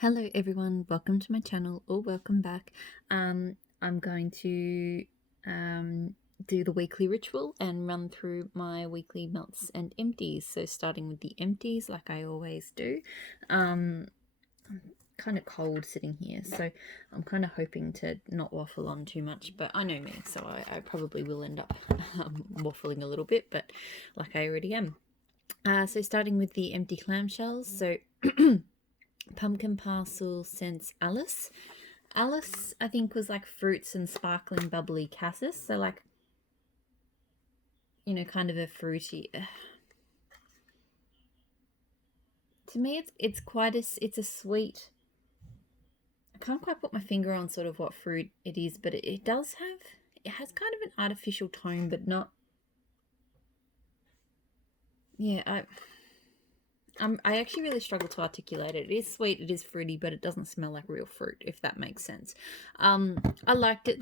Hello everyone, welcome to my channel or welcome back. I'm going to do the weekly ritual and run through my weekly melts and empties. So starting with the empties like I always do. I'm kind of cold sitting here, so I'm kind of hoping to not waffle on too much, but I know me, so I probably will end up waffling a little bit, but like I already am. So starting with the empty clamshells, so pumpkin parcel scents Alice. Alice, I think, was like fruits and sparkling bubbly cassis. So like, kind of a fruity. To me, it's a sweet. I can't quite put my finger on sort of what fruit it is, but it has kind of an artificial tone, but not. Yeah, I actually really struggle to articulate it. It is sweet, it is fruity, but it doesn't smell like real fruit, if that makes sense. I liked it.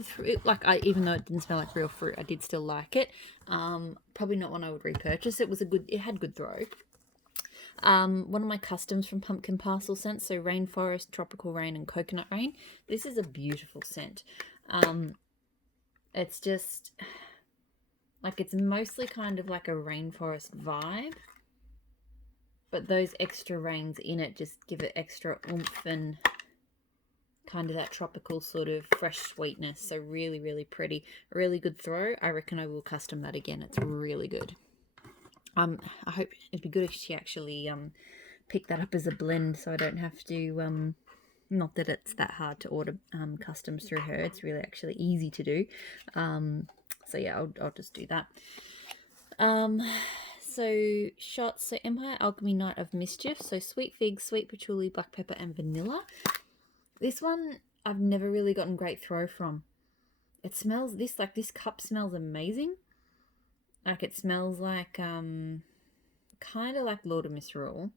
Even though it didn't smell like real fruit, I did still like it. Probably not one I would repurchase. It had good throw. One of my customs from Pumpkin Parcel scents, so Rainforest, Tropical Rain, and Coconut Rain. This is a beautiful scent. It's just like it's mostly kind of like a rainforest vibe, but those extra rains in it just give it extra oomph and kind of that tropical sort of fresh sweetness. So really, really pretty. Really good throw. I reckon I will custom that again. It's really good. I hope it'd be good if she actually picked that up as a blend, so I don't have to not that it's that hard to order customs through her. It's really actually easy to do. So yeah, I'll just do that. So shots, so Empire Alchemy Night of Mischief, so sweet fig, sweet patchouli, black pepper, and vanilla. This one I've never really gotten great throw from. It smells this cup smells amazing. Like it smells like kind of like Lord of Misrule,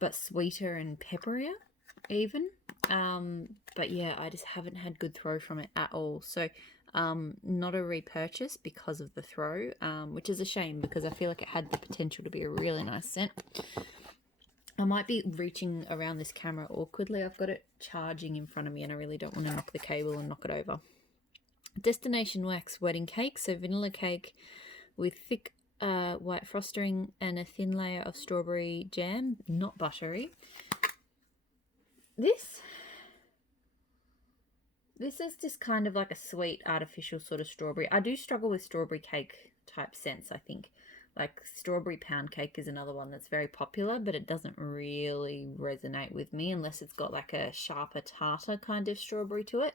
but sweeter and pepperier even. But yeah, I just haven't had good throw from it at all. So not a repurchase because of the throw, which is a shame because I feel like it had the potential to be a really nice scent. I might be reaching around this camera awkwardly. I've got it charging in front of me and I really don't want to knock the cable and knock it over. Destination Wax Wedding Cake. So vanilla cake with thick white frosting and a thin layer of strawberry jam, not buttery. This is just kind of like a sweet artificial sort of strawberry. I do struggle with strawberry cake type scents, I think. Like strawberry pound cake is another one that's very popular, but it doesn't really resonate with me unless it's got like a sharper tartar kind of strawberry to it,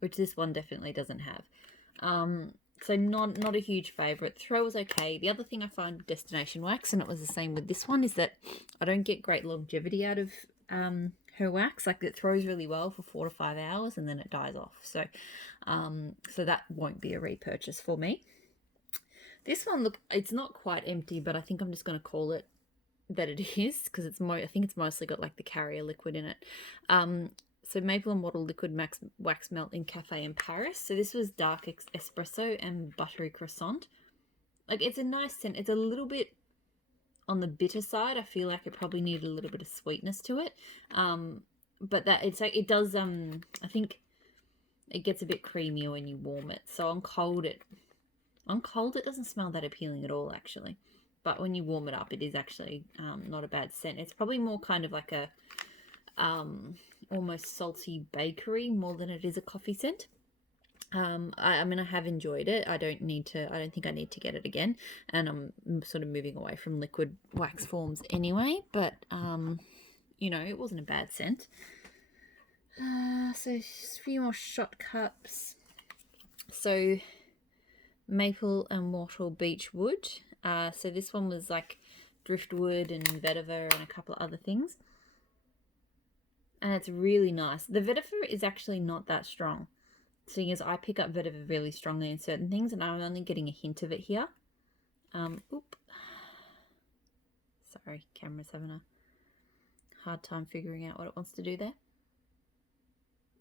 which this one definitely doesn't have. So not a huge favourite. Throw was okay. The other thing I find with Destination Wax, and it was the same with this one, is that I don't get great longevity out of her wax. Like it throws really well for 4 to 5 hours and then it dies off. So so that won't be a repurchase for me. This one, look, it's not quite empty, but I think I'm just going to call it that it is because I think it's mostly got like the carrier liquid in it. So Maple and Wattle Liquid Wax Melt in Cafe in Paris. So this was dark espresso and buttery croissant. Like it's a nice scent. It's a little bit on the bitter side. I feel like it probably needed a little bit of sweetness to it. But that it's like it does. I think it gets a bit creamier when you warm it. So on cold it doesn't smell that appealing at all actually. But when you warm it up, it is actually not a bad scent. It's probably more kind of like a almost salty bakery more than it is a coffee scent. I mean, I have enjoyed it. I don't think I need to get it again. And I'm sort of moving away from liquid wax forms anyway. But, it wasn't a bad scent. So a few more shot cups. So Maple and Wattle Beech Wood. So this one was like driftwood and vetiver and a couple of other things. And it's really nice. The vetiver is actually not that strong, seeing as I pick up vetiver really strongly in certain things, and I'm only getting a hint of it here. Sorry, camera's having a hard time figuring out what it wants to do there.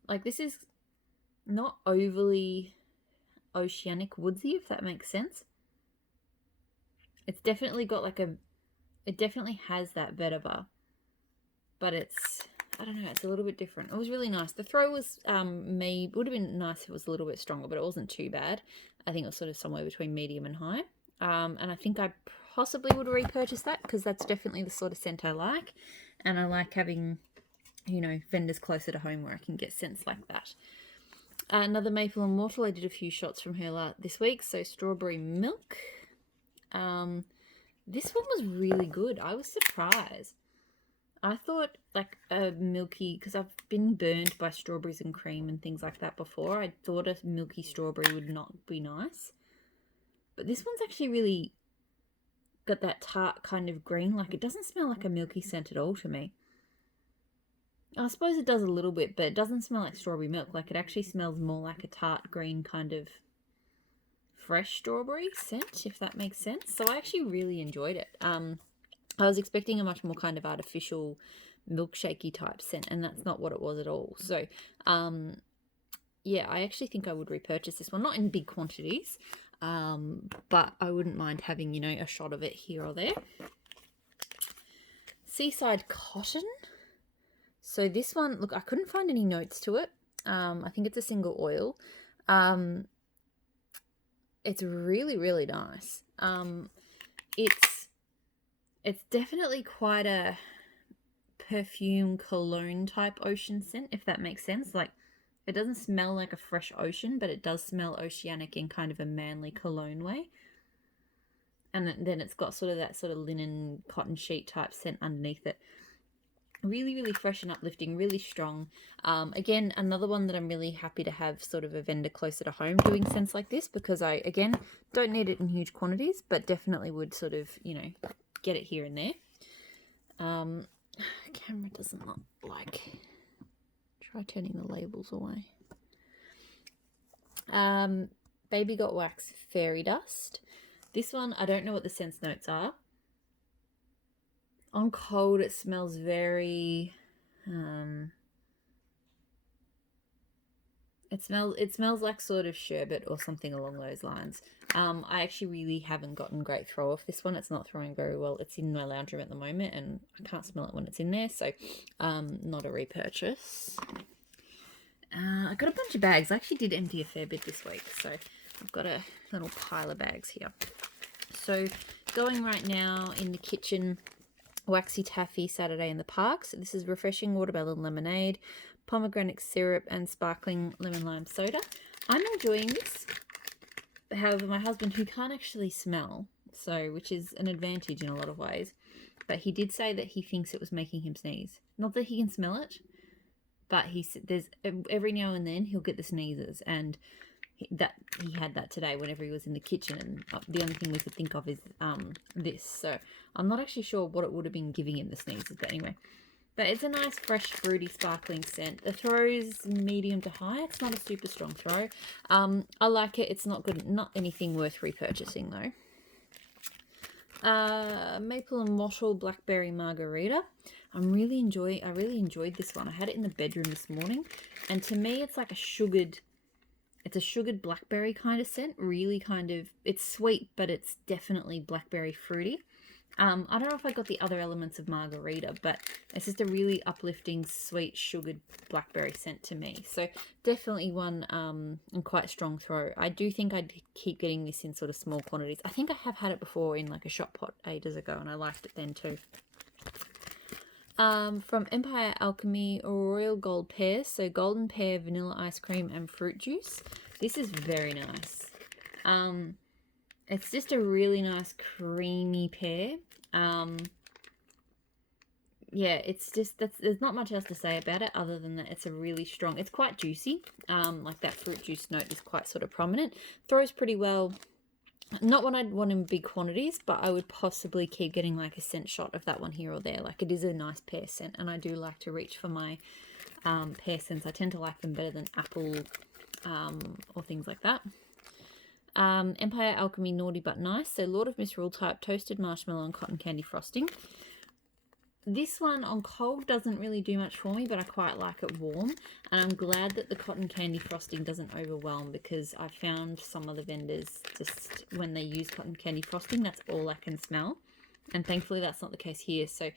Like this is not overly oceanic woodsy, if that makes sense. It's definitely got like it definitely has that vetiver, but it's, I don't know, it's a little bit different. It was really nice. The throw was would have been nice if it was a little bit stronger, but it wasn't too bad. I think it was sort of somewhere between medium and high. And I think I possibly would repurchase that because that's definitely the sort of scent I like. And I like having, you know, vendors closer to home where I can get scents like that. Another Maple and Mortal, I did a few shots from her this week. So Strawberry Milk. This one was really good. I was surprised. I thought like a milky, because I've been burned by strawberries and cream and things like that before. I thought a milky strawberry would not be nice. But this one's actually really got that tart kind of green. Like, it doesn't smell like a milky scent at all to me. I suppose it does a little bit, but it doesn't smell like strawberry milk. Like, it actually smells more like a tart green kind of fresh strawberry scent, if that makes sense. So I actually really enjoyed it. I was expecting a much more kind of artificial milkshakey type scent, and that's not what it was at all. So, yeah, I actually think I would repurchase this one. Not in big quantities, but I wouldn't mind having, you know, a shot of it here or there. Seaside Cotton. So this one, look, I couldn't find any notes to it. I think it's a single oil. It's really, really nice. It's definitely quite a perfume cologne type ocean scent, if that makes sense. Like, it doesn't smell like a fresh ocean, but it does smell oceanic in kind of a manly cologne way. And then it's got sort of that sort of linen cotton sheet type scent underneath it. Really, really fresh and uplifting, really strong. Again, another one that I'm really happy to have sort of a vendor closer to home doing scents like this, because I, again, don't need it in huge quantities, but definitely would sort of, you know, get it here and there. Camera doesn't like. Try turning the labels away. Baby Got Wax Fairy Dust. This one, I don't know what the scent notes are. On cold, it smells very. It smells like sort of sherbet or something along those lines. I actually really haven't gotten great throw off this one. It's not throwing very well. It's in my lounge room at the moment, and I can't smell it when it's in there, so not a repurchase. I got a bunch of bags. I actually did empty a fair bit this week, so I've got a little pile of bags here. So going right now in the kitchen, Waxy Taffy Saturday in the Park. So this is refreshing watermelon lemonade, pomegranate syrup, and sparkling lemon lime soda. I'm enjoying this. However, my husband, who can't actually smell, so which is an advantage in a lot of ways, but he did say that he thinks it was making him sneeze. Not that he can smell it, but there's every now and then he'll get the sneezes, and he had that today whenever he was in the kitchen, and the only thing we could think of is this. So I'm not actually sure what it would have been giving him the sneezes, but anyway. But it's a nice, fresh, fruity, sparkling scent. The throw's medium to high. It's not a super strong throw. I like it. It's not good. Not anything worth repurchasing though. Maple and Mottle Blackberry Margarita. I really enjoyed this one. I had it in the bedroom this morning, and to me, it's like a sugared blackberry kind of scent. Really kind of, it's sweet, but it's definitely blackberry fruity. I don't know if I got the other elements of margarita, but it's just a really uplifting, sweet, sugared blackberry scent to me. So definitely one and quite a strong throw. I do think I'd keep getting this in sort of small quantities. I think I have had it before in like a shot pot ages ago, and I liked it then too. From Empire Alchemy, Royal Gold Pear. So golden pear, vanilla ice cream, and fruit juice. This is very nice. It's just a really nice creamy pear. Yeah, it's just, there's not much else to say about it other than that it's a really strong, it's quite juicy. Like that fruit juice note is quite sort of prominent. Throws pretty well. Not one I'd want in big quantities, but I would possibly keep getting like a scent shot of that one here or there. Like, it is a nice pear scent, and I do like to reach for my pear scents. I tend to like them better than apple or things like that. Empire Alchemy Naughty But Nice. So Lord of Misrule type toasted marshmallow and cotton candy frosting. This one on cold doesn't really do much for me, but I quite like it warm. And I'm glad that the cotton candy frosting doesn't overwhelm, because I found some of the vendors, just when they use cotton candy frosting, that's all I can smell. And thankfully that's not the case here. So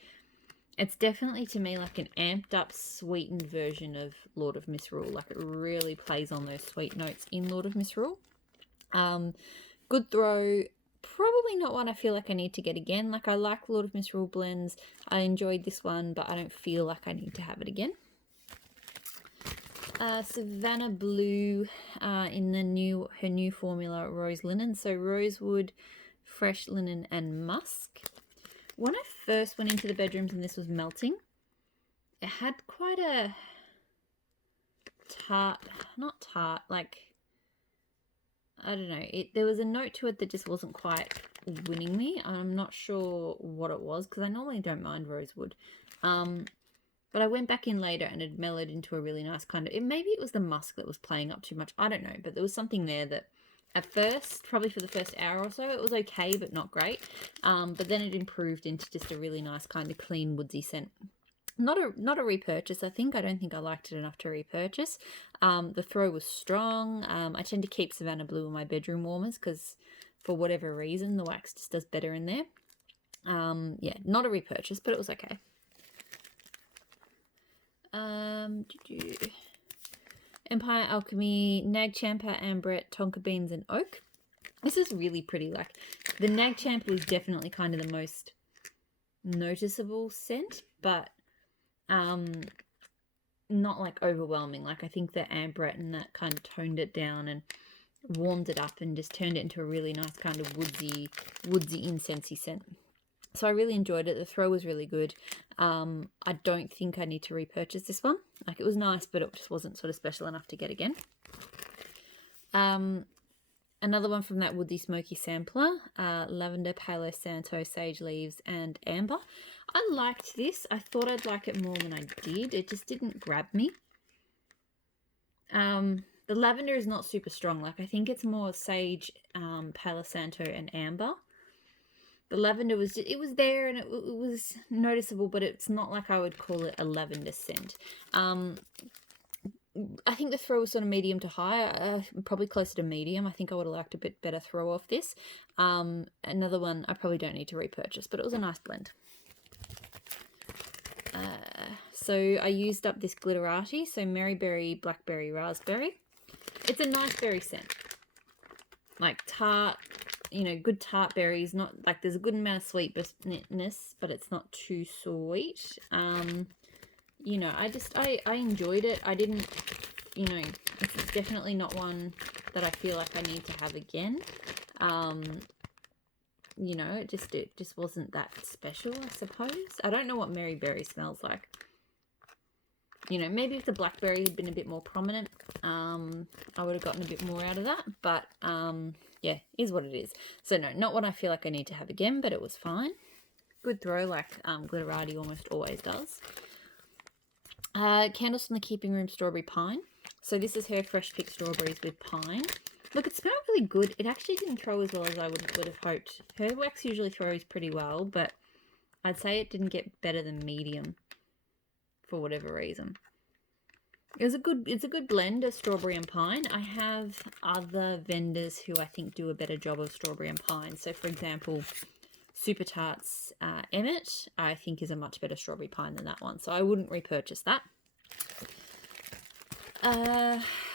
It's definitely to me like an amped up, sweetened version of Lord of Misrule. Like it really plays on those sweet notes in Lord of Misrule. Good throw. Probably not one I feel like I need to get again. Like I like Lord of Misrule blends. I enjoyed this one, but I don't feel like I need to have it again. Savannah Blue in the her new formula, Rose Linen. So rosewood, fresh linen, and musk. When I first went into the bedrooms and this was melting, it had quite a tart, not tart, like, I don't know. There was a note to it that just wasn't quite winning me. I'm not sure what it was because I normally don't mind rosewood. But I went back in later and it mellowed into a really nice kind of, maybe it was the musk that was playing up too much. I don't know, but there was something there that at first, probably for the first hour or so, it was okay, but not great. But then it improved into just a really nice kind of clean woodsy scent. Not a repurchase, I think. I don't think I liked it enough to repurchase. The throw was strong. I tend to keep Savannah Blue in my bedroom warmers because for whatever reason, the wax just does better in there. Yeah, not a repurchase, but it was okay. Empire Alchemy, Nag Champa, Ambret, Tonka Beans, and Oak. This is really pretty. Like the Nag Champa was definitely kind of the most noticeable scent, but not like overwhelming. Like I think the Ambret and that kind of toned it down and warmed it up and just turned it into a really nice kind of woodsy incensey scent. So I really enjoyed it. The throw was really good. I don't think I need to repurchase this one. Like it was nice, but it just wasn't sort of special enough to get again. Another one from that Woody Smoky sampler, Lavender, Palo Santo, Sage Leaves, and Amber. I liked this. I thought I'd like it more than I did. It just didn't grab me. The lavender is not super strong. Like I think it's more Sage, Palo Santo, and Amber. The lavender was just, it was there and it was noticeable, but it's not like I would call it a lavender scent. I think the throw was sort of medium to high, probably closer to medium. I think I would have liked a bit better throw off this. Another one I probably don't need to repurchase, but it was a nice blend. So I used up this Glitterati, so Maryberry, Blackberry, Raspberry. It's a nice berry scent. Like tart, you know, good tart berries. Not like there's a good amount of sweetness, but it's not too sweet. You know, I enjoyed it. I didn't, you know, it's definitely not one that I feel like I need to have again. You know, it just wasn't that special, I suppose. I don't know what Maryberry smells like. You know, maybe if the blackberry had been a bit more prominent, I would have gotten a bit more out of that. But, yeah, is what it is. So, no, not what I feel like I need to have again, but it was fine. Good throw, like Glitterati almost always does. Candles from the Keeping Room, Strawberry Pine. So this is her fresh picked strawberries with pine. Look, it smelled really good. It actually didn't throw as well as I would have hoped. Her wax usually throws pretty well, but I'd say it didn't get better than medium for whatever reason. It's a good blend of strawberry and pine. I have other vendors who I think do a better job of strawberry and pine. So, for example, Super Tarts Emmett, I think is a much better strawberry pine than that one. So I wouldn't repurchase that.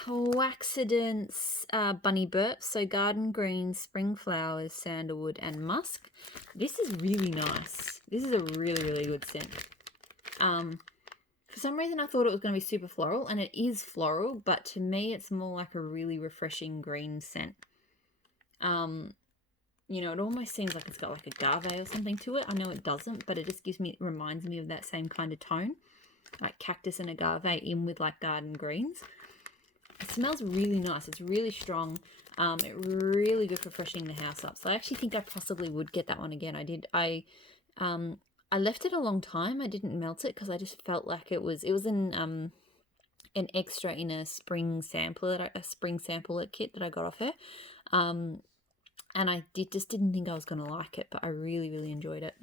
Waxidents Bunny Burps. So Garden Green, Spring Flowers, Sandalwood, and Musk. This is really nice. This is a really, really good scent. For some reason I thought it was going to be super floral, and it is floral, but to me it's more like a really refreshing green scent. You know, it almost seems like it's got like agave or something to it. I know it doesn't, but it just reminds me of that same kind of tone. Like cactus and agave in with like garden greens. It smells really nice. It's really strong. It's really good for freshening the house up. So I actually think I possibly would get that one again. I left it a long time. I didn't melt it because I just felt like it was an extra in a spring sampler kit that I got off her. And I just didn't think I was going to like it, but I really, really enjoyed it.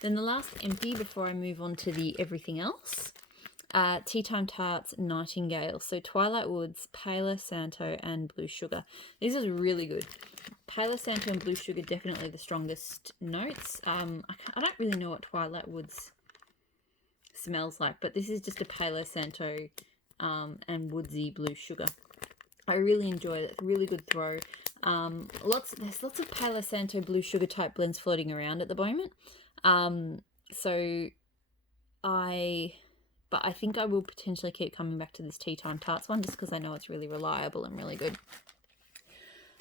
Then the last empty before I move on to the everything else, Tea Time Tarts Nightingale. So Twilight Woods, Palo Santo, and Blue Sugar. This is really good. Palo Santo and Blue Sugar definitely the strongest notes. I don't really know what Twilight Woods smells like, but this is just a Palo Santo and woodsy blue sugar. I really enjoy it. It's a really good throw. There's lots of Palo Santo blue sugar type blends floating around at the moment. But I think I will potentially keep coming back to this Tea Time Tarts one just because I know it's really reliable and really good.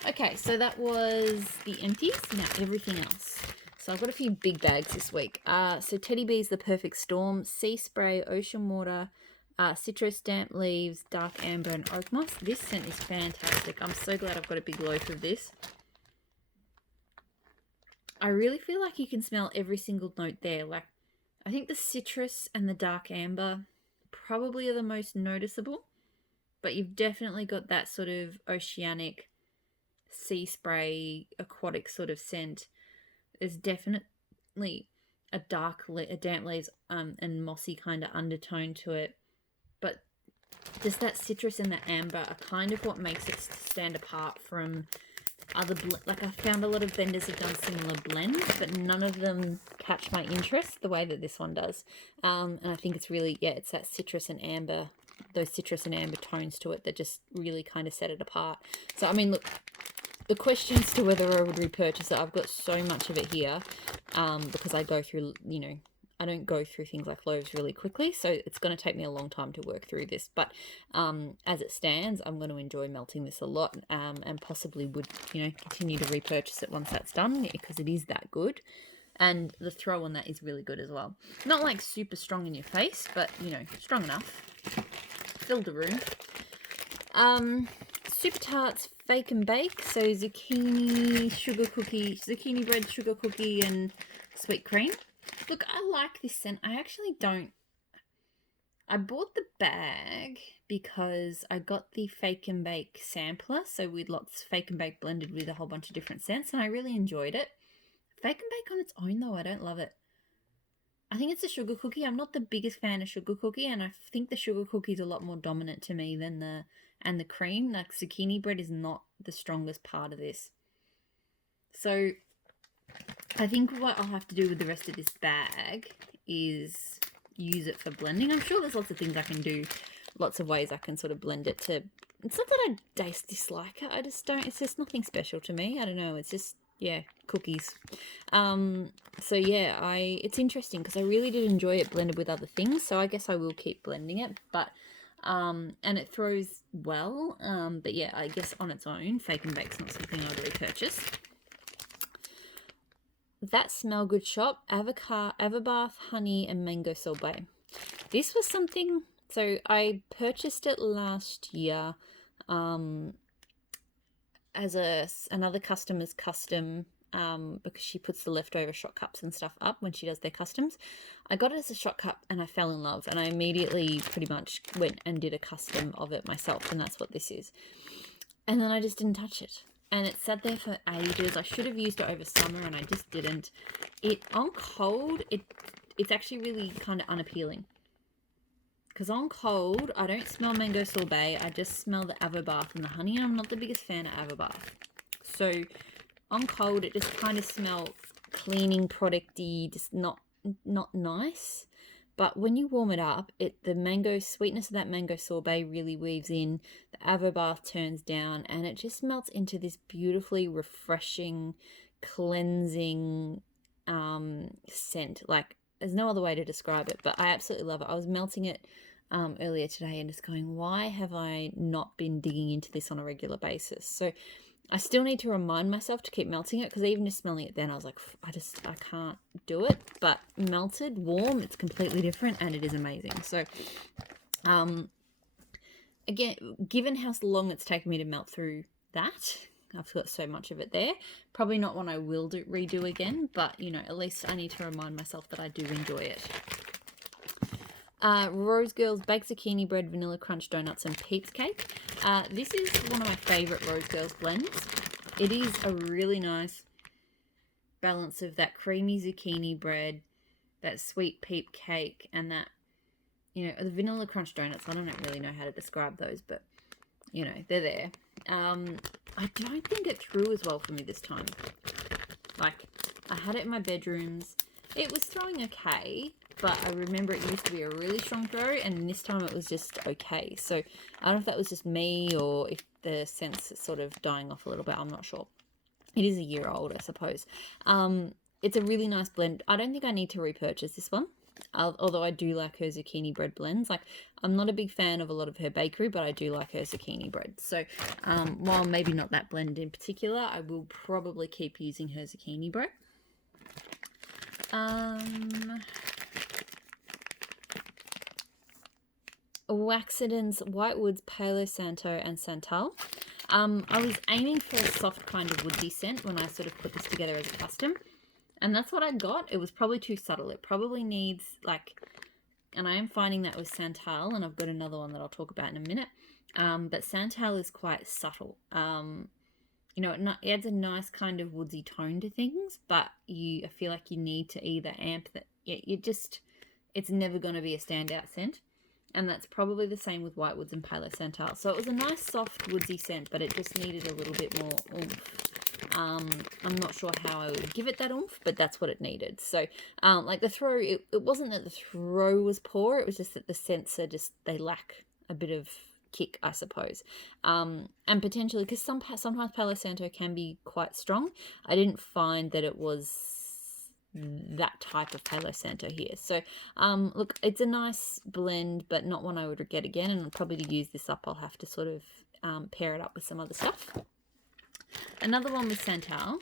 Okay, so that was the Empties. Now everything else. So I've got a few big bags this week. So Teddy Bees, The Perfect Storm, Sea Spray, Ocean Water, Citrus, Damp Leaves, Dark Amber, and Oak Moss. This scent is fantastic. I'm so glad I've got a big loaf of this. I really feel like you can smell every single note there. Like, I think the citrus and the dark amber probably are the most noticeable, but you've definitely got that sort of oceanic, sea spray, aquatic sort of scent. There's definitely a damp leaves and mossy kind of undertone to it, but just that citrus and the amber are kind of what makes it stand apart from other like I found a lot of blenders have done similar blends, but none of them catch my interest the way that this one does. And I think it's really, it's that citrus and amber, those citrus and amber tones to it that just really kind of set it apart. So I mean, look, the questions to whether I would repurchase it, I've got so much of it here because I go through, I don't go through things like loaves really quickly, so it's going to take me a long time to work through this. But as it stands, I'm going to enjoy melting this a lot and possibly would, continue to repurchase it once that's done because it is that good. And the throw on that is really good as well. Not like super strong in your face, but, strong enough. Filled the room. Super Tarts Fake and Bake. So zucchini bread, sugar cookie, and sweet cream. Look, I like this scent. I actually don't. I bought the bag because I got the Fake and Bake sampler. So with lots Fake and Bake blended with a whole bunch of different scents, and I really enjoyed it. Fake and Bake on its own, though, I don't love it. I think it's a sugar cookie. I'm not the biggest fan of sugar cookie, and I think the sugar cookie is a lot more dominant to me than the cream. Like zucchini bread is not the strongest part of this. So I think what I'll have to do with the rest of this bag is use it for blending. I'm sure there's lots of things I can do, lots of ways I can sort of blend it to. It's not that I dislike it. I just don't. It's just nothing special to me. I don't know. It's just cookies. So it's interesting because I really did enjoy it blended with other things. So I guess I will keep blending it, but and it throws well. But yeah, I guess on its own, Fake and Bake's not something I'd repurchase. That Smell Good Shop, Avabath, Honey, and Mango Sorbet. This was something, so I purchased it last year as another customer's custom because she puts the leftover shot cups and stuff up when she does their customs. I got it as a shot cup and I fell in love, and I immediately pretty much went and did a custom of it myself, and that's what this is. And then I just didn't touch it. And it sat there for ages. I should have used it over summer and I just didn't. On cold, it's actually really kind of unappealing. Because on cold, I don't smell mango sorbet. I just smell the Avabath and the honey. And I'm not the biggest fan of Avabath. So on cold, it just kind of smelled cleaning product-y, just not nice. But when you warm it up, the mango sweetness of that mango sorbet really weaves in. The Avabath turns down, and it just melts into this beautifully refreshing, cleansing scent. Like, there's no other way to describe it, but I absolutely love it. I was melting it earlier today and just going, why have I not been digging into this on a regular basis? So I still need to remind myself to keep melting it, because even just smelling it then, I was like, I can't do it. But melted, warm, it's completely different, and it is amazing. So, again, given how long it's taken me to melt through that, I've got so much of it there. Probably not one I will redo again, but, at least I need to remind myself that I do enjoy it. Rose Girls Baked Zucchini Bread, Vanilla Crunch Donuts, and Peeps Cake. This is one of my favourite Rose Girls blends. It is a really nice balance of that creamy zucchini bread, that sweet peep cake, and that, the Vanilla Crunch Donuts. I don't really know how to describe those, but, they're there. I don't think it threw as well for me this time. Like, I had it in my bedrooms. It was throwing okay, but I remember it used to be a really strong throw, and this time it was just okay. So I don't know if that was just me or if the scent's sort of dying off a little bit. I'm not sure. It is a year old, I suppose. It's a really nice blend. I don't think I need to repurchase this one. Although I do like her zucchini bread blends. Like, I'm not a big fan of a lot of her bakery, but I do like her zucchini bread. So while maybe not that blend in particular, I will probably keep using her zucchini bread. Waxidens, Whitewoods, Palo Santo, and Santal. I was aiming for a soft kind of woodsy scent when I sort of put this together as a custom. And that's what I got. It was probably too subtle. It probably needs, like, and I am finding that with Santal, and I've got another one that I'll talk about in a minute. But Santal is quite subtle. You know, it adds a nice kind of woodsy tone to things, but I feel like you need to either amp that. It's never going to be a standout scent. And that's probably the same with Whitewoods and Palo Santal. So it was a nice soft woodsy scent, but it just needed a little bit more oomph. I'm not sure how I would give it that oomph, but that's what it needed. So like the throw, it wasn't that the throw was poor, it was just that the scents are they lack a bit of kick, I suppose. And potentially, because sometimes Palo Santo can be quite strong, I didn't find that it was that type of Palo Santo here. So look, it's a nice blend, but not one I would get again, and probably to use this up I'll have to sort of pair it up with some other stuff. Another one with Santal,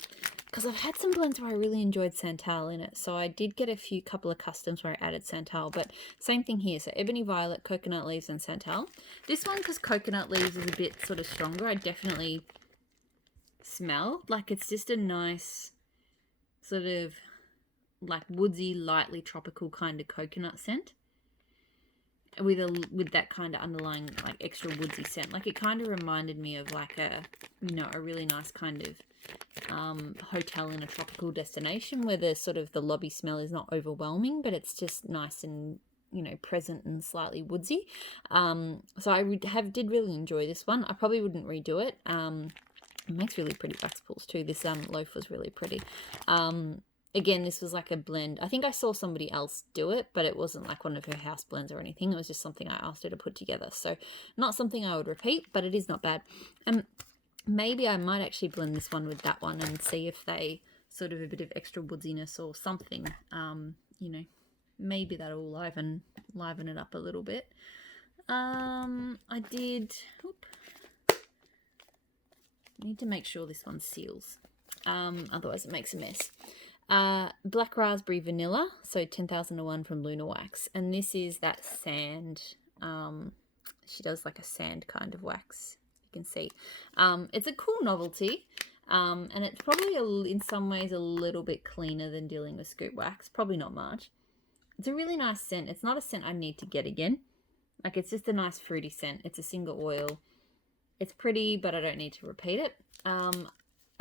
because I've had some blends where I really enjoyed Santal in it, so I did get a couple of customs where I added Santal, but same thing here. So Ebony Violet, Coconut Leaves, and Santal. This one, because Coconut Leaves is a bit sort of stronger, I definitely smell like it's just a nice sort of like woodsy, lightly tropical kind of coconut scent with that kind of underlying like extra woodsy scent. Like, it kind of reminded me of like a really nice kind of hotel in a tropical destination where the sort of the lobby smell is not overwhelming, but it's just nice and present and slightly woodsy. So I did really enjoy this one. I probably wouldn't redo it. It makes really pretty wax pulls too. This loaf was really pretty. Again, this was like a blend. I think I saw somebody else do it, but it wasn't like one of her house blends or anything. It was just something I asked her to put together. So not something I would repeat, but it is not bad. Maybe I might actually blend this one with that one and see if they sort of a bit of extra woodsiness or something. Maybe that'll liven it up a little bit. I did... need to make sure this one seals. Otherwise it makes a mess. Black Raspberry Vanilla, so 10,001 from Luna Wax, and this is that sand. She does like a sand kind of wax, you can see. It's a cool novelty, and it's probably in some ways a little bit cleaner than dealing with scoop wax, probably not much. It's a really nice scent. It's not a scent I need to get again. Like, it's just a nice fruity scent. It's a single oil. It's pretty, but I don't need to repeat it.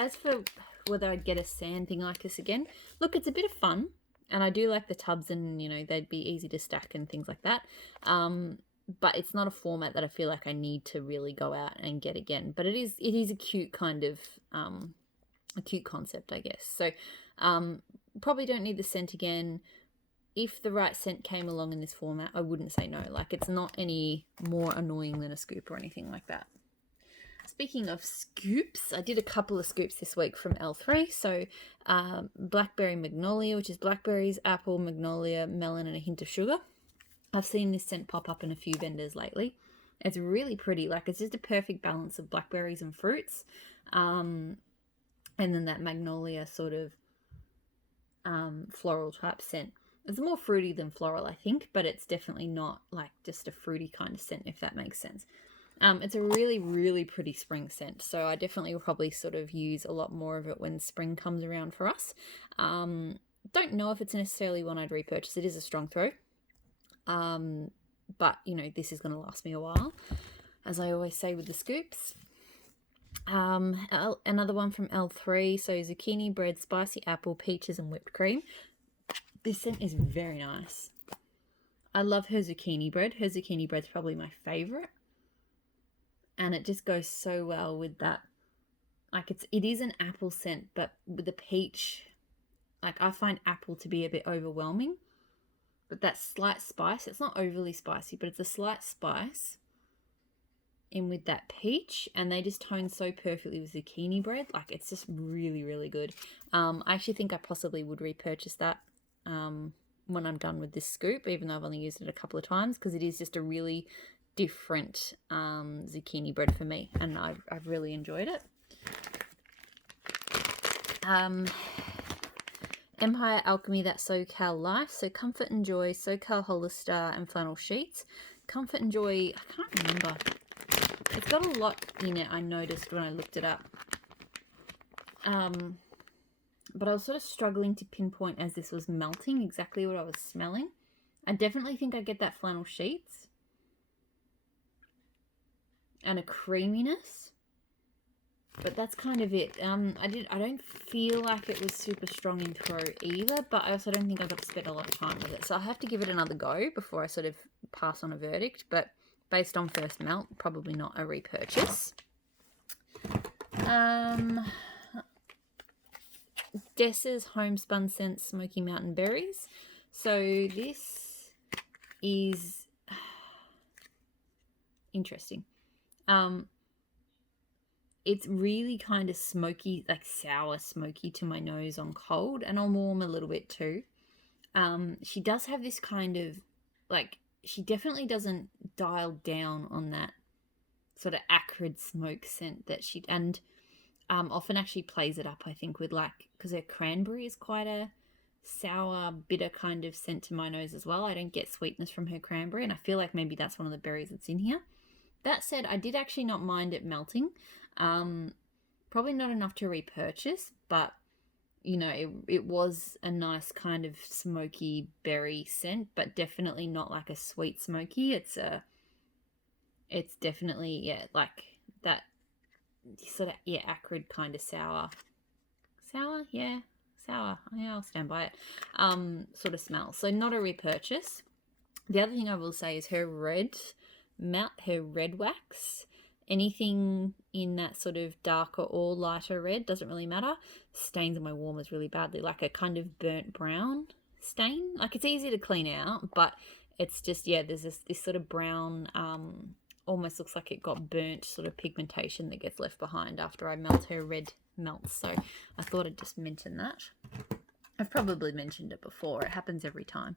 As for whether I'd get a sand thing like this again, look, it's a bit of fun, and I do like the tubs, and they'd be easy to stack and things like that. But it's not a format that I feel like I need to really go out and get again. But it is a cute kind of a cute concept, I guess. So probably don't need the scent again. If the right scent came along in this format, I wouldn't say no. Like, it's not any more annoying than a scoop or anything like that. Speaking of scoops, I did a couple of scoops this week from L3. So Blackberry Magnolia, which is blackberries, apple, magnolia, melon, and a hint of sugar. I've seen this scent pop up in a few vendors lately. It's really pretty. Like, it's just a perfect balance of blackberries and fruits. And then that magnolia sort of floral type scent. It's more fruity than floral, I think, but it's definitely not like just a fruity kind of scent, if that makes sense. It's a really, really pretty spring scent, so I definitely will probably sort of use a lot more of it when spring comes around for us. Don't know if it's necessarily one I'd repurchase. It is a strong throw. But, this is going to last me a while, as I always say with the scoops. Another one from L3, so zucchini bread, spicy apple, peaches, and whipped cream. This scent is very nice. I love her zucchini bread. Her zucchini bread's probably my favourite. And it just goes so well with that. Like, it is an apple scent, but with the peach, like, I find apple to be a bit overwhelming. but that slight spice, it's not overly spicy, but it's a slight spice in with that peach, and they just tone so perfectly with zucchini bread. Like, it's just really, really good. I actually think I possibly would repurchase that when I'm done with this scoop, even though I've only used it a couple of times, because it is just a really different zucchini bread for me, and I've really enjoyed it. Empire Alchemy, that SoCal Life. So Comfort and Joy, SoCal Hollister, and Flannel Sheets. Comfort and Joy, I can't remember. It's got a lot in it, I noticed when I looked it up. But I was sort of struggling to pinpoint as this was melting exactly what I was smelling. I definitely think I get that Flannel Sheets. And a creaminess. But that's kind of it. I don't feel like it was super strong in throat either, but I also don't think I got to spend a lot of time with it. So I'll have to give it another go before I sort of pass on a verdict. But based on first melt, probably not a repurchase. Dessa's Homespun Scents Smoky Mountain Berries. So this is interesting. It's really kind of smoky, like sour smoky to my nose on cold, and on warm a little bit too. She does have this kind of, like, she definitely doesn't dial down on that sort of acrid smoke scent that she, and often actually plays it up, I think, with, like, because her cranberry is quite a sour, bitter kind of scent to my nose as well. I don't get sweetness from her cranberry, and I feel like maybe that's one of the berries that's in here. That said, I did actually not mind it melting. Probably not enough to repurchase, but you know, it was a nice kind of smoky berry scent, but definitely not like a sweet smoky. It's definitely, yeah, like that sort of, yeah, acrid kind of sour, yeah, I'll stand by it, sort of smell. So not a repurchase. The other thing I will say is her red wax. Anything in that sort of darker or lighter red, doesn't really matter, stains on my warmers really badly, like a kind of burnt brown stain. Like, it's easy to clean out, but it's just, yeah, there's this sort of brown, almost looks like it got burnt sort of pigmentation that gets left behind after I melt her red melts. So I thought I'd just mention that. I've probably mentioned it before. It happens every time.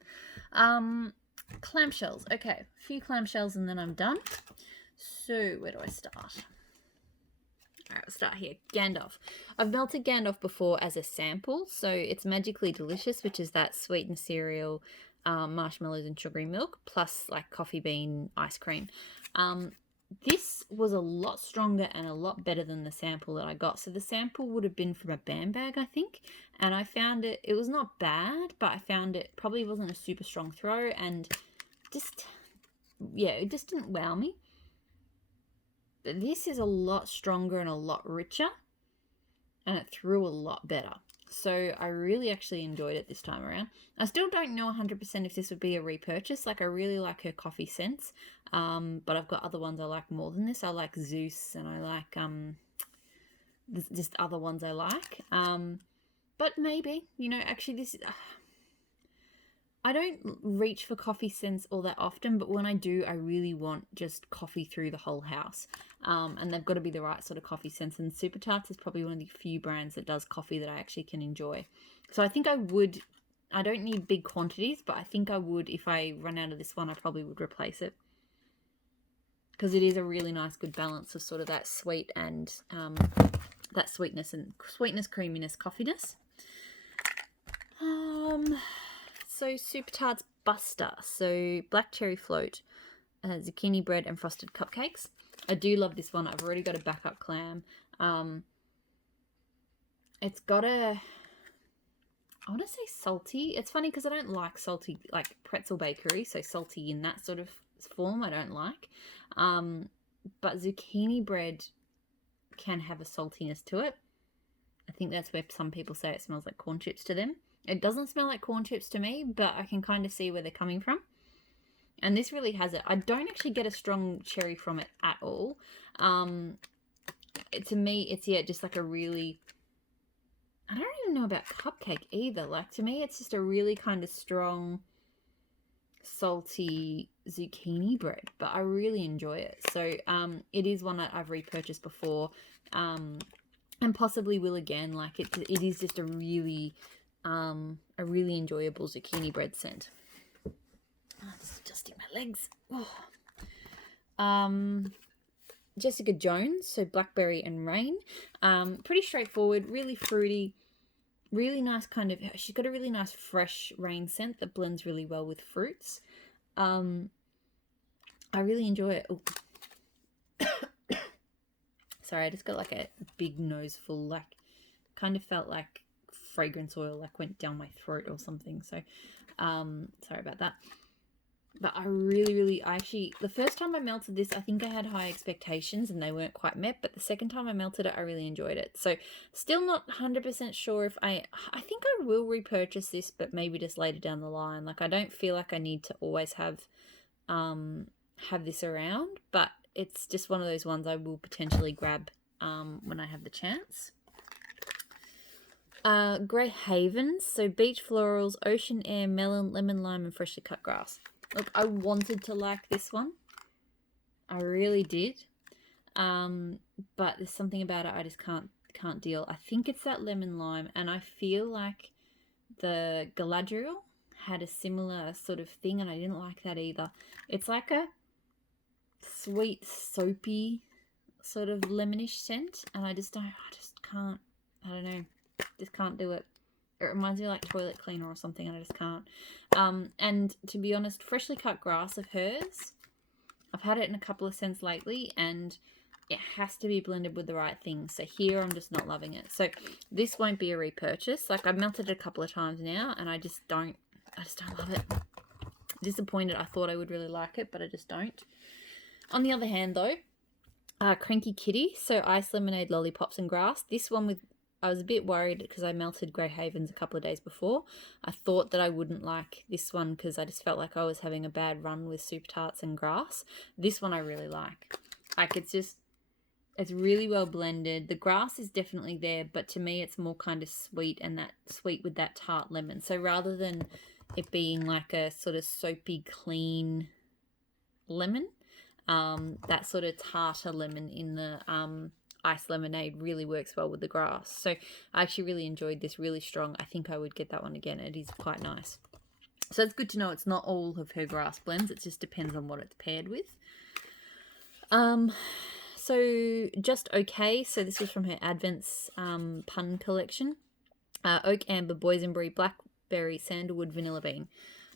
Clamshells. Okay, a few clamshells and then I'm done. So where do I start? Alright, we'll start here. Gandalf. I've melted Gandalf before as a sample. So it's Magically Delicious, which is that sweetened cereal, marshmallows and sugary milk, plus like coffee bean ice cream. This was a lot stronger and a lot better than the sample that I got. So the sample would have been from a BAM bag, I think. And I found it was not bad, but I found it probably wasn't a super strong throw, and just, yeah, it just didn't wow me. But this is a lot stronger and a lot richer, and it threw a lot better. So I really actually enjoyed it this time around. I still don't know 100% if this would be a repurchase. Like, I really like her coffee scents, but I've got other ones I like more than this. I like Zeus, and I like just other ones I like. But maybe, you know, actually this... I don't reach for coffee scents all that often, but when I do, I really want just coffee through the whole house. And they've got to be the right sort of coffee scents. And Super Tarts is probably one of the few brands that does coffee that I actually can enjoy. So I think I don't need big quantities, but I think I would, if I run out of this one, I probably would replace it. Because it is a really nice, good balance of sort of that sweet and that sweetness, creaminess, coffeeness. So Super Tarts Buster. So black cherry float, zucchini bread and frosted cupcakes. I do love this one. I've already got a backup clam. It's got I want to say salty. It's funny because I don't like salty, like pretzel bakery. So salty in that sort of form I don't like. But zucchini bread can have a saltiness to it. I think that's where some people say it smells like corn chips to them. It doesn't smell like corn chips to me, but I can kind of see where they're coming from. And this really has it. I don't actually get a strong cherry from it at all. To me, it's, yeah, just like a really... I don't even know about cupcake either. Like, to me, it's just a really kind of strong... salty zucchini bread, but I really enjoy it. So it is one that I've repurchased before, and possibly will again. Like it is just a really enjoyable zucchini bread scent. Just adjusting my legs. Oh. Jessica Jones, so blackberry and rain. Pretty straightforward, really fruity, really nice kind of. She's got a really nice fresh rain scent that blends really well with fruits. I really enjoy it. Ooh. Sorry, I just got like a big nose full. Like, kind of felt like fragrance oil like went down my throat or something. So, sorry about that. But I actually, the first time I melted this, I think I had high expectations and they weren't quite met. But the second time I melted it, I really enjoyed it. So still not 100% sure if I think I will repurchase this, but maybe just later down the line. Like, I don't feel like I need to always have this around, but it's just one of those ones I will potentially grab when I have the chance. Grey Havens, so beach florals, ocean air, melon, lemon lime, and freshly cut grass. Look, I wanted to like this one. I really did. But there's something about it I just can't deal. I think it's that lemon lime, and I feel like the Galadriel had a similar sort of thing, and I didn't like that either. It's like a sweet, soapy sort of lemonish scent, and I just can't. I don't know. Just can't do it. It reminds me of like toilet cleaner or something, and I just can't. And to be honest, freshly cut grass of hers, I've had it in a couple of scents lately, and it has to be blended with the right thing. So here I'm just not loving it. So this won't be a repurchase. Like, I've melted it a couple of times now, and I just don't love it. Disappointed. I thought I would really like it, but I just don't. On the other hand, though, Cranky Kitty, so ice lemonade, lollipops, and grass. This one I was a bit worried because I melted Grey Havens a couple of days before. I thought that I wouldn't like this one because I just felt like I was having a bad run with soup tarts and grass. This one I really like. Like, it's really well blended. The grass is definitely there, but to me it's more kind of sweet, and that sweet with that tart lemon. So rather than it being like a sort of soapy, clean lemon, that sort of tartar lemon in the ice lemonade really works well with the grass. So I actually really enjoyed this, really strong. I think I would get that one again. It is quite nice. So it's good to know it's not all of her grass blends. It just depends on what it's paired with. So Just Okay. So this is from her Advents pun collection. Oak, amber, boysenberry, blackberry, sandalwood, vanilla bean.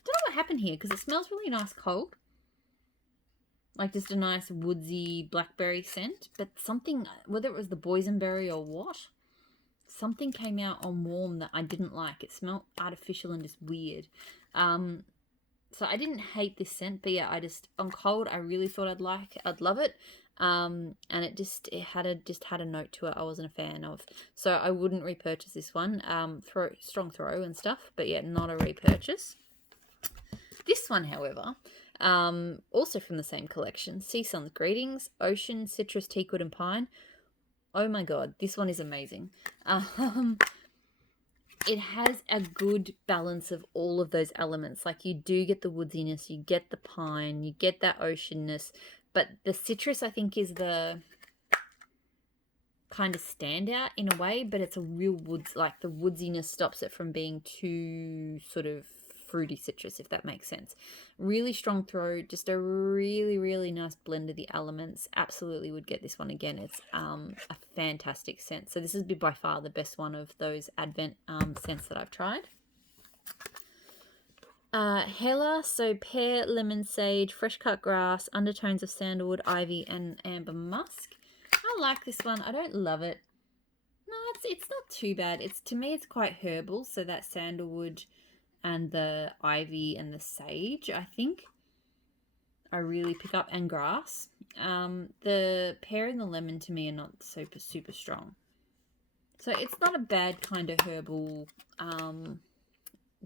Don't know what happened here because it smells really nice cold. Like, just a nice woodsy blackberry scent, but something, whether it was the boysenberry or what, something came out on warm that I didn't like. It smelled artificial and just weird. So I didn't hate this scent, but yeah, on cold, I really thought I'd love it. And it had a note to it I wasn't a fan of. So I wouldn't repurchase this one. Strong throw and stuff, but yeah, not a repurchase. This one, however, also from the same collection, Sea Sun's Greetings, Ocean, Citrus, Teakwood, and Pine. Oh my god, this one is amazing. It has a good balance of all of those elements. Like, you do get the woodiness, you get the pine, you get that oceanness, but the citrus, I think, is the kind of standout in a way, but it's a real woods, like the woodiness stops it from being too sort of fruity citrus, if that makes sense. Really strong throw, just a really, really nice blend of the elements. Absolutely would get this one again. It's a fantastic scent. So this has been by far the best one of those Advent scents that I've tried. Hella, so pear, lemon, sage, fresh cut grass, undertones of sandalwood, ivy, and amber musk. I like this one. I don't love it. No, it's not too bad. To me, it's quite herbal. So that sandalwood and the ivy and the sage, I think, I really pick up, and grass. The pear and the lemon to me are not super, super strong. So it's not a bad kind of herbal,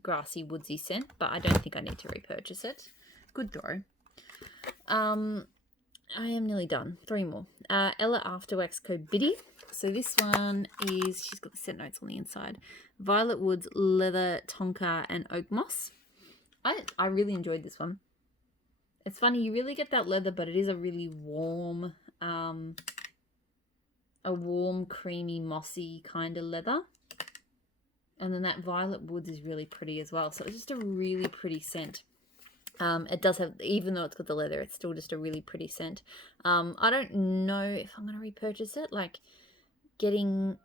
grassy, woodsy scent, but I don't think I need to repurchase it. Good throw. I am nearly done. 3 more. Ella Afterwax Code Biddy. So this one is, she's got the scent notes on the inside. Violet Woods, Leather, Tonka, and Oak Moss. I really enjoyed this one. It's funny, you really get that leather, but it is a really warm, creamy, mossy kind of leather. And then that violet woods is really pretty as well. So it's just a really pretty scent. It does have, even though it's got the leather, it's still just a really pretty scent. I don't know if I'm going to repurchase it. Like, getting,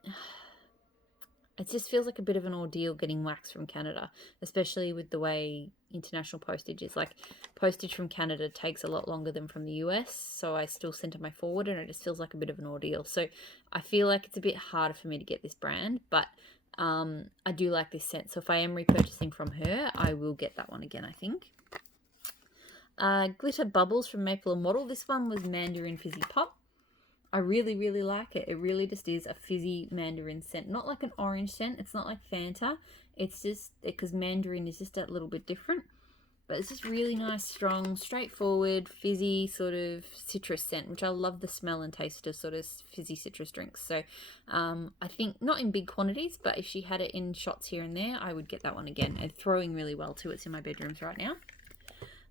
it just feels like a bit of an ordeal getting wax from Canada, especially with the way international postage is. Like, postage from Canada takes a lot longer than from the US, so I still send it my forward, and it just feels like a bit of an ordeal. So I feel like it's a bit harder for me to get this brand, but I do like this scent. So if I am repurchasing from her, I will get that one again, I think. Glitter Bubbles from Maple and Wattle. This one was Mandarin Fizzy Pop. I really, really like it. It really just is a fizzy mandarin scent. Not like an orange scent. It's not like Fanta. It's just, because mandarin is just a little bit different. But it's just really nice, strong, straightforward, fizzy sort of citrus scent, which I love the smell and taste of sort of fizzy citrus drinks. So I think, not in big quantities, but if she had it in shots here and there, I would get that one again. And throwing really well too. It's in my bedrooms right now.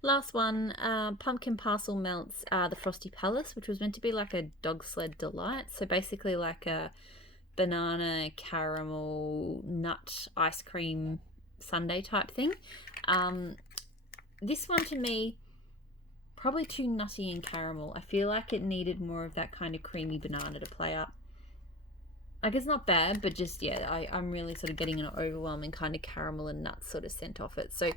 Last one, Pumpkin Parcel Melts, the Frosty Palace, which was meant to be like a dog sled delight. So basically like a banana, caramel, nut, ice cream sundae type thing. This one to me, probably too nutty and caramel. I feel like it needed more of that kind of creamy banana to play up. Like, it's not bad, but just, yeah, I'm really sort of getting an overwhelming kind of caramel and nut sort of scent off it. So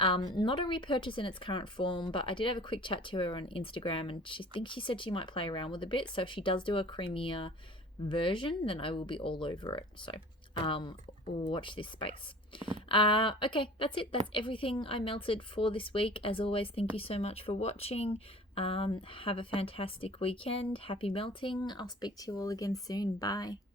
not a repurchase in its current form, but I did have a quick chat to her on Instagram, and she said she might play around with a bit. So if she does do a creamier version, then I will be all over it. So watch this space. Okay, that's it. That's everything I melted for this week. As always, thank you so much for watching. Have a fantastic weekend. Happy melting. I'll speak to you all again soon. Bye.